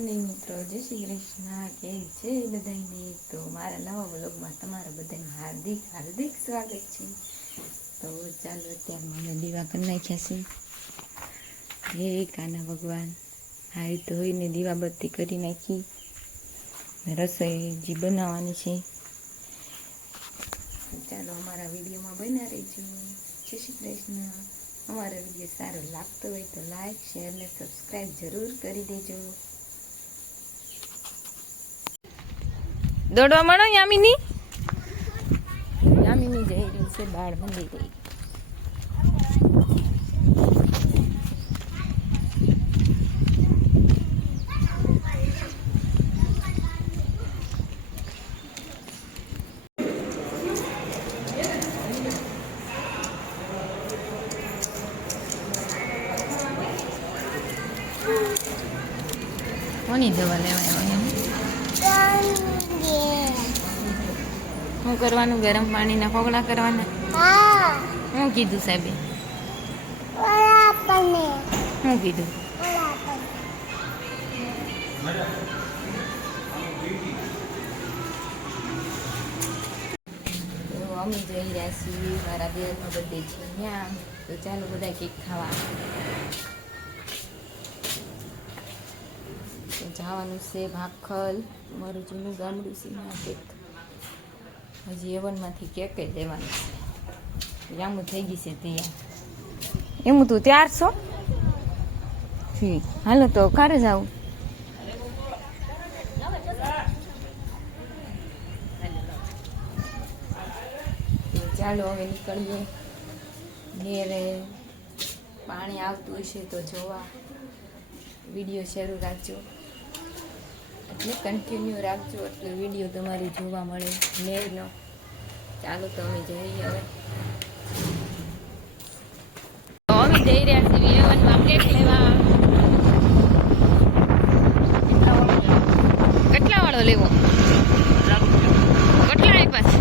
Morning મિત્રો, જય શ્રી કૃષ્ણ. કેમ છે બધાને? તો મારા નવા વ્લોગમાં તમારા બધાને હાર્દિક હાર્દિક સ્વાગત છે. તો ચાલો અત્યારમાં અમે દીવા કરી નાખ્યા છે. હે કાના ભગવાન, હાઈ ધોઈને દીવાબત્તી કરી નાખી. રસોઈ જે બનાવવાની છે. ચાલો અમારા વિડીયોમાં બન્યા રહેજો. જય શ્રી કૃષ્ણ. અમારો વિડીયો સારો લાગતો હોય તો લાઈક, શેર ને સબસ્ક્રાઈબ જરૂર કરી દેજો. દોડવા માંડો યામિની. યામિની જઈ રહી છે બાળ મંદિરે. કોની દવા લેવાય? શું કરવાનું? ગરમ પાણીના કોગળા કરવાના? શું કીધું સાહેબે? શું કીધું? તો અમે જઈ રહ્યા છીએ, મારા દેવનો બર્થડે છે ત્યાં. તો ચાલો બધા કેક ખાવા. જવાનું છે ભાખલ, મારું જૂનું ગામડું છે ત્યાં કેક. હજી એવનમાંથી કેક જ લેવાનું છે. જામું થઈ ગઈ છે તૈયાર. એમ તું ત્યાર છો? હાલો તો કારે જાઉં? ચાલો હવે નીકળીએ. ઘેરે પાણી આવતું હશે તો જોવા વિડીયો શરૂ રાખજો, એટલે કન્ટિન્યુ રાખજો, એટલે વિડીયો તમારે જોવા મળે નેરનો. ચાલો તો અમે જઈએ હવે. તો અમે જઈ રહ્યા છીએ એવનમાં કેક લેવા. કેટલા વાળો લેવો? કેટલા આપ્યા છે?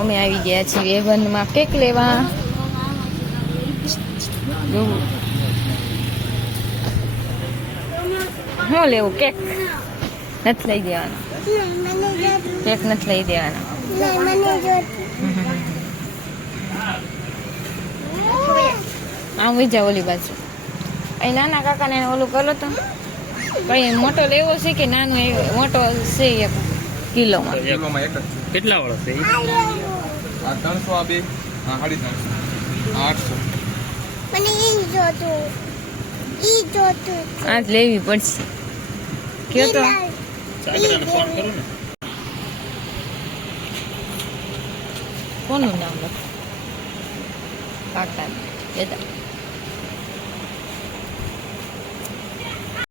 અમે આવી ગયા છીએ એવનમાં કેક લેવા. શું લેવું? કેક નથી લઈ દેવાનો. કેક નથી લઈ દેવાનો. આમ વહી જાવ ઓલી બાજુ. અહીં નાના કાકાને ઓલું કરો તો કઈ મોટો લેવો છે કે નાનો? મોટો છે 1 કિલોમાં. કેટલા વાળો છે? 300, આ 2, 350, 800. મને ઈ જોતું આ જ લેવી પડશે. કયો તો ફોન કરું ને. કોનું નામ લખ? કાકા બેટા.